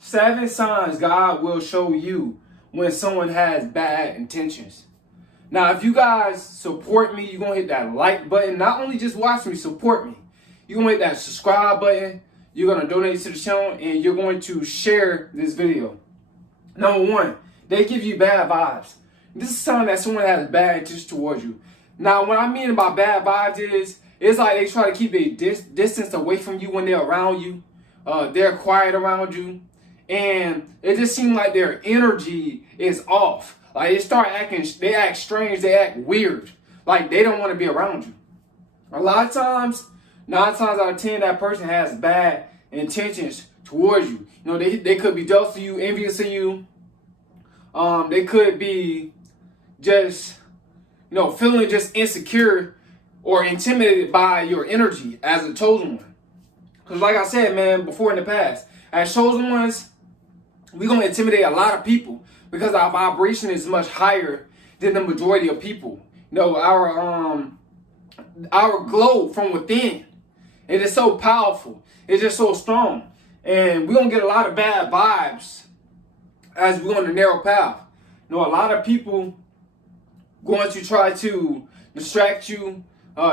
7 signs God will show you when someone has bad intentions. Now, if you guys support me, you're going to hit that like button. Not only just watch me, support me. You're going to hit that subscribe button. You're going to donate to the channel, and you're going to share this video. Number 1, they give you bad vibes. This is a sign that someone has bad intentions towards you. Now, what I mean by bad vibes is, it's like they try to keep a distance away from you when they're around you. They're quiet around you. And it just seems like their energy is off. Like they act strange, they act weird. Like they don't want to be around you. A lot of times, 9 times out of 10, that person has bad intentions towards you. You know, they could be jealous of you, envious of you. They could be just, feeling just insecure or intimidated by your energy as a chosen one. Because like I said, man, before in the past, as chosen ones, we're going to intimidate a lot of people because our vibration is much higher than the majority of people. Our glow from within, it is so powerful. It's just so strong. And we're going to get a lot of bad vibes as we're on the narrow path. A lot of people going to try to distract you,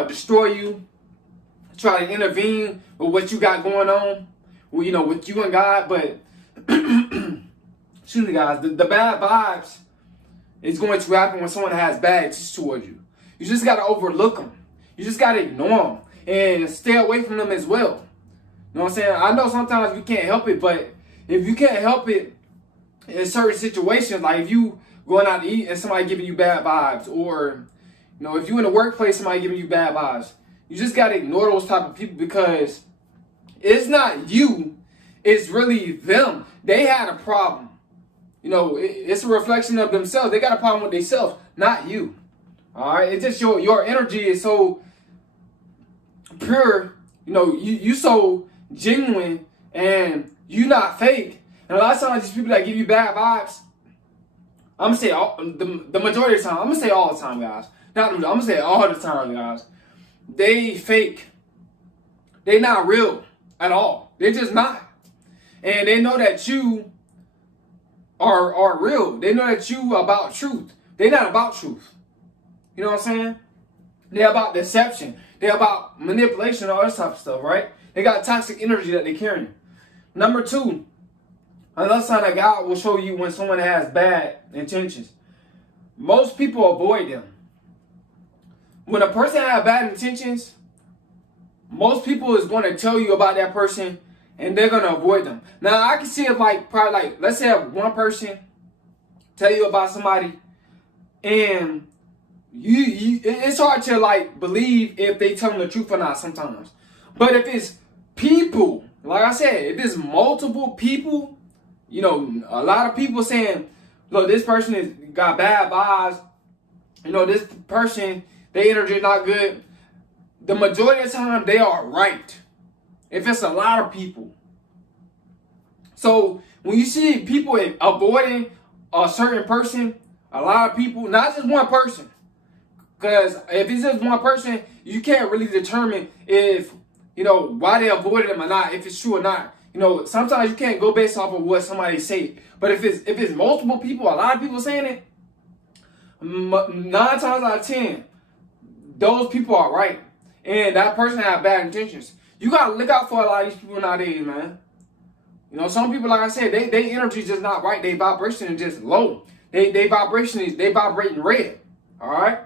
destroy you, try to intervene with what you got going on, with you and God. But excuse me, guys, the bad vibes is going to happen when someone has bad intentions towards you. You just got to overlook them. You just got to ignore them and stay away from them as well. You know what I'm saying? I know sometimes we can't help it, but if you can't help it in certain situations, like if you going out to eat and somebody giving you bad vibes, or if you in the workplace, somebody giving you bad vibes, you just got to ignore those type of people because it's not you, it's really them. They had a problem. It's a reflection of themselves. They got a problem with themselves, not you. All right? It's just your energy is so pure. You so genuine and you not fake. And a lot of times these people that give you bad vibes, I'm going to say the majority of the time, I'm going to say all the time, guys. I'm going to say all the time, guys. They fake. They not real at all. They're just not. And they know that you are real. They know that you are about truth. They're not about truth. You know what I'm saying? They're about deception. They're about manipulation, all this type of stuff, right? They got toxic energy that they carry. Number 2, another sign that God will show you when someone has bad intentions. Most people avoid them. When a person has bad intentions, most people is going to tell you about that person and they're going to avoid them. Now, I can see it let's say one person tell you about somebody and it's hard to believe if they telling the truth or not sometimes. But if it's people, like I said, if it's multiple people, a lot of people saying, look, this person has got bad vibes, this person, their energy is not good. The majority of the time, they are right. If it's a lot of people. So when you see people avoiding a certain person, a lot of people, not just one person. Because if it's just one person, you can't really determine if, why they avoided them or not, if it's true or not. Sometimes you can't go based off of what somebody say. But if it's multiple people, a lot of people saying it, 9 times out of 10, those people are right. And that person have bad intentions. You got to look out for a lot of these people nowadays, man. Some people, like I said, they energy is just not right. They vibration is just low. They vibrating red. All right?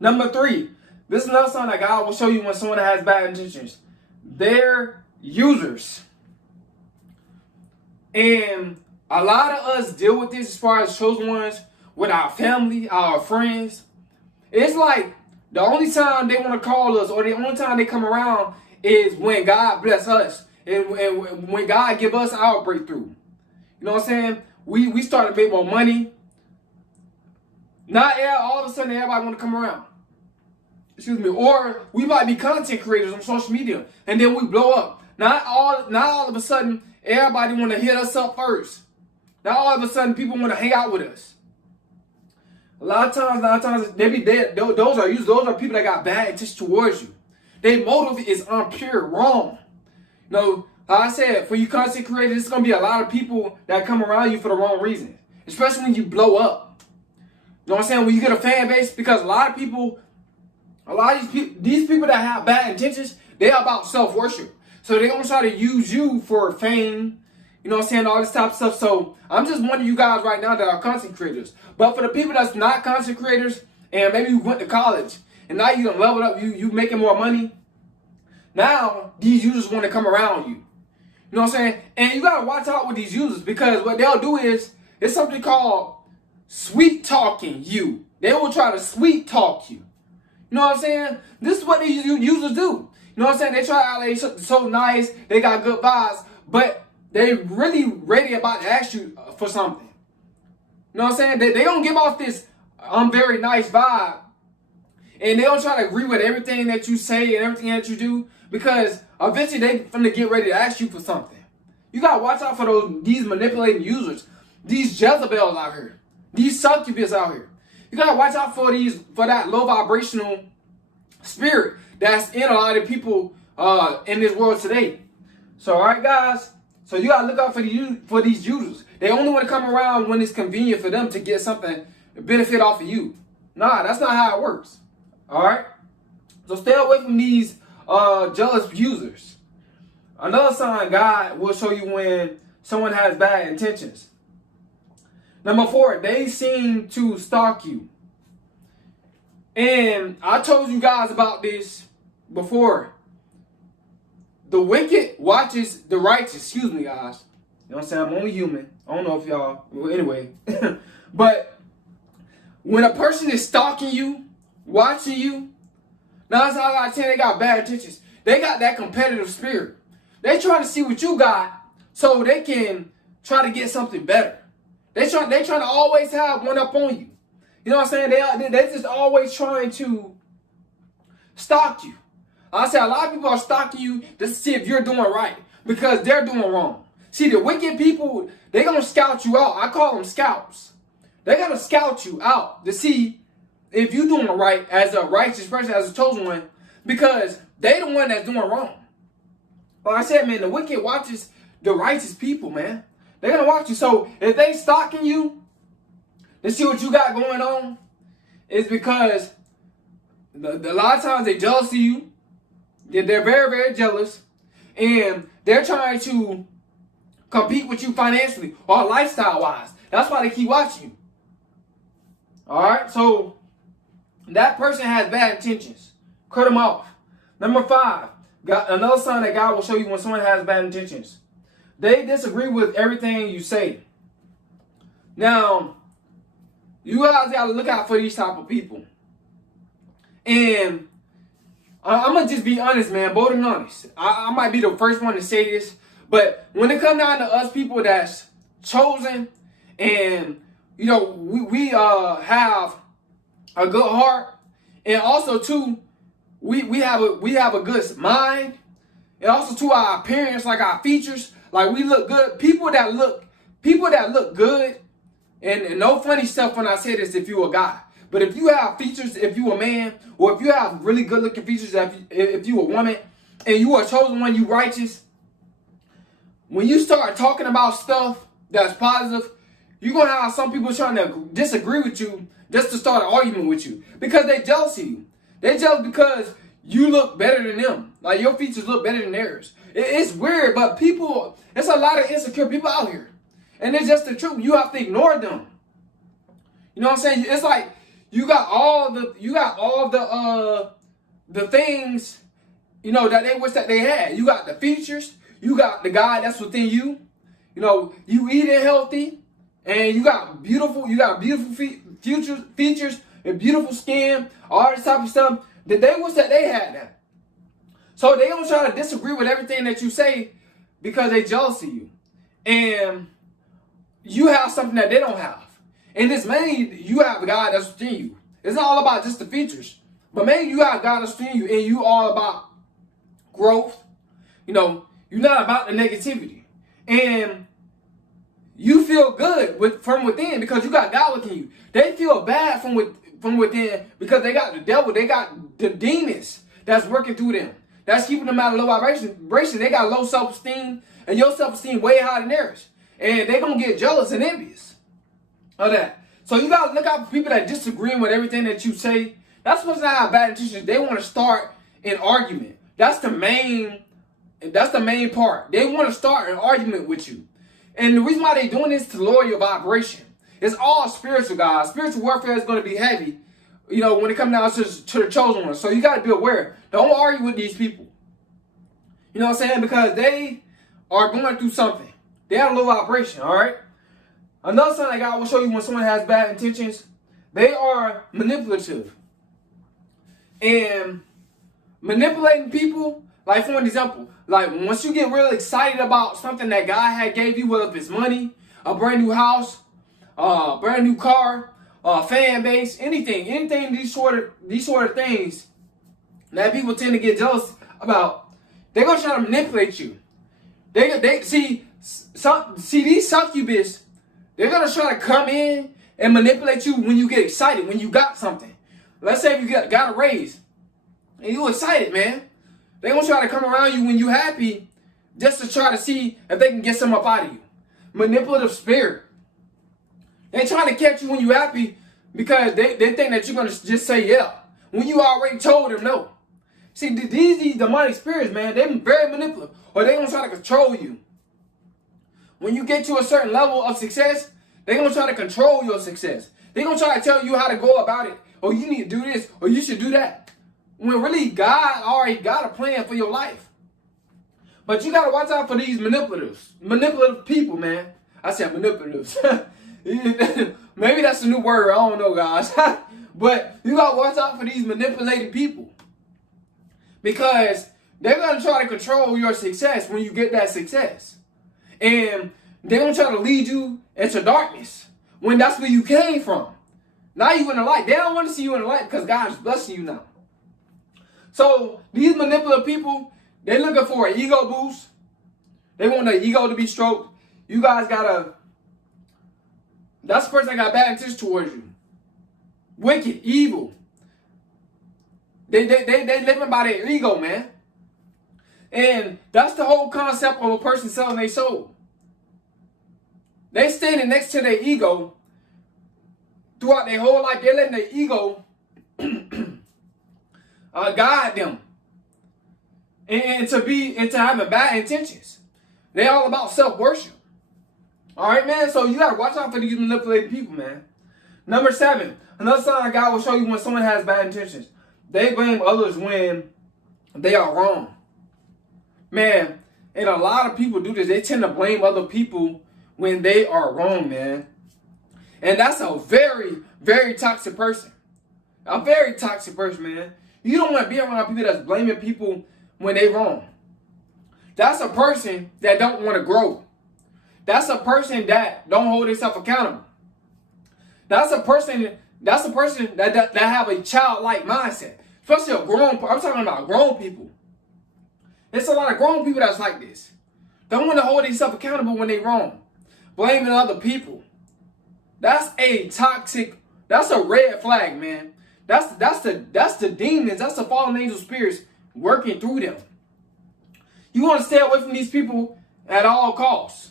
Number 3, this is another sign that God will show you when someone has bad intentions. They're users. And a lot of us deal with this as far as chosen ones with our family, our friends. It's like the only time they want to call us or the only time they come around is when God bless us and when God give us our breakthrough. You know what I'm saying? We start to make more money. Not all of a sudden everybody want to come around. Excuse me. Or we might be content creators on social media and then we blow up. Not all of a sudden everybody want to hit us up first. Not all of a sudden people want to hang out with us. A lot of times, they be dead. Those are people that got bad intentions towards you. Their motive is impure, wrong. Like I said, for you content creators, it's gonna be a lot of people that come around you for the wrong reasons. Especially when you blow up. You know what I'm saying? When you get a fan base, because a lot of these people that have bad intentions, they are about self-worship. So they're gonna try to use you for fame, you know what I'm saying, all this type of stuff. So I'm just one of you guys right now that are content creators. But for the people that's not content creators, and maybe you went to college, and now you done leveled up, you making more money, now these users want to come around you. You know what I'm saying? And you gotta watch out with these users, because what they'll do is, it's something called sweet talking you. They will try to sweet talk you. You know what I'm saying? This is what these users do. You know what I'm saying? They try to act like they so nice, they got good vibes, but they really ready about to ask you for something. You know what I'm saying? They don't give off this I'm very nice vibe, and they don't try to agree with everything that you say and everything that you do, because eventually they finna get ready to ask you for something. You gotta watch out for these manipulating users, these Jezebels out here, these succubus out here. You gotta watch out for that low vibrational spirit that's in a lot of people in this world today. So, all right, guys. So you gotta look out for these users. They only want to come around when it's convenient for them to get something benefit off of you. Nah, that's not how it works. All right. So stay away from these jealous users. Another sign God will show you when someone has bad intentions. Number 4, they seem to stalk you. And I told you guys about this before. The wicked watches the righteous. Excuse me, guys. You know what I'm saying? I'm only human. I don't know if y'all... Well, anyway. But when a person is stalking you, watching you, 9 times out of 10, they got bad intentions. They got that competitive spirit. They trying to see what you got so they can try to get something better. They trying to always have one up on you. You know what I'm saying? They just always trying to stalk you. I say a lot of people are stalking you just to see if you're doing right, because they're doing wrong. See, the wicked people, they're going to scout you out. I call them scouts. They're going to scout you out to see if you're doing right as a righteous person, as a chosen one, because they the one that's doing wrong. Like I said, man, the wicked watches the righteous people, man. They're going to watch you. So if they stalking you to see what you got going on, it's because a lot of times they jealous of you. They're very, very jealous. And they're trying to compete with you financially or lifestyle-wise. That's why they keep watching you. All right? So that person has bad intentions. Cut them off. Number 5. Another sign that God will show you when someone has bad intentions. They disagree with everything you say. Now, you guys got to look out for these type of people. And I'm going to just be honest, man. Bold and honest. I might be the first one to say this. But when it comes down to us people that's chosen, and, you know, we have a good heart. And also, too, we have a good mind. And also, too, our appearance, like our features. Like, we look good. People that look good, and no funny stuff when I say this if you a guy. But if you have features, if you a man, or if you have really good looking features, if you a woman, and you are chosen one, you righteous, when you start talking about stuff that's positive, you're going to have some people trying to disagree with you just to start an argument with you. Because they jealous of you. They jealous because you look better than them. Like, your features look better than theirs. It's weird, but people, there's a lot of insecure people out here. And it's just the truth. You have to ignore them. You know what I'm saying? It's like you got all the things, you know, that they wish that they had. You got the features. You got the God that's within you. You know, you eating healthy, and you got beautiful features and beautiful skin, all this type of stuff. That they wish that they had that. So they don't try to disagree with everything that you say because they jealous of you. And you have something that they don't have. And it's mainly you have God that's within you. It's not all about just the features. But mainly you have God that's within you, and you all about growth. You know, you're not about the negativity. And you feel good from within because you got God within you. They feel bad from within because they got the devil. They got the demons that's working through them. That's keeping them out of low vibration. They got low self-esteem, and your self-esteem way higher than theirs. And they're going to get jealous and envious of that. So you got to look out for people that disagree with everything that you say. That's supposed to have bad intentions. They want to start an argument. That's the main part. They want to start an argument with you. And the reason why they're doing this is to lower your vibration. It's all spiritual, guys. Spiritual warfare is going to be heavy, when it comes down to the chosen ones. So you got to be aware. Don't argue with these people. You know what I'm saying? Because they are going through something. They have a low vibration, all right? Another sign that God will show you when someone has bad intentions, they are manipulative. And manipulating people, like for an example, like once you get really excited about something that God had gave you, whether it's money, a brand new house, a brand new car, a fan base, anything, these sort of things that people tend to get jealous about, they're gonna try to manipulate you. They see these succubus, they're gonna try to come in and manipulate you when you get excited, when you got something. Let's say if you got a raise and you excited, man. They're gonna try to come around you when you happy just to try to see if they can get some up out of you. Manipulative spirit. They trying to catch you when you happy because they think that you're gonna just say yeah when you already told them no. See, these demonic spirits, man, they're very manipulative, or they're gonna try to control you. When you get to a certain level of success, they're gonna try to control your success. They're gonna try to tell you how to go about it, or you need to do this, or you should do that. When really God already got a plan for your life. But you got to watch out for these manipulative people, man. I said manipulatives. Maybe that's a new word. I don't know, guys. But you got to watch out for these manipulating people. Because they're going to try to control your success when you get that success. And they're going to try to lead you into darkness when that's where you came from. Now you in the light. They don't want to see you in the light because God's blessing you now. So these manipulative people, they're looking for an ego boost. They want their ego to be stroked. You guys that's the person that got bad intentions towards you. Wicked, evil. They living by their ego, man. And that's the whole concept of a person selling their soul. They standing next to their ego throughout their whole life. They're letting their ego guide them and to having bad intentions. They're all about self-worship. All right, man. So you gotta watch out for these manipulating people, man. Number 7, another sign God will show you when someone has bad intentions. They blame others when they are wrong. Man, and a lot of people do this. They tend to blame other people when they are wrong, man. And that's a very, very toxic person. A very toxic person, man. You don't want to be around people that's blaming people when they wrong. That's a person that don't want to grow. That's a person that don't hold themselves accountable. That's a person that have a childlike mindset. Especially I'm talking about grown people. There's a lot of grown people that's like this. Don't want to hold themselves accountable when they wrong. Blaming other people. That's a red flag, man. That's the demons, that's the fallen angel spirits working through them. You want to stay away from these people at all costs.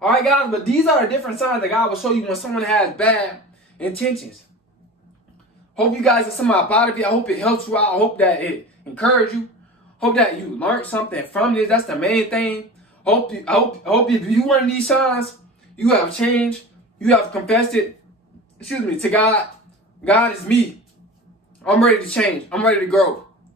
All right, guys, but these are the different signs that God will show you when someone has bad intentions. Hope you guys get some out of it. I hope it helps you out. I hope that it encourages you. Hope that you learned something from this. That's the main thing. Hope if you one of these signs, you have changed. You have confessed it. To God. God is me. I'm ready to change. I'm ready to grow.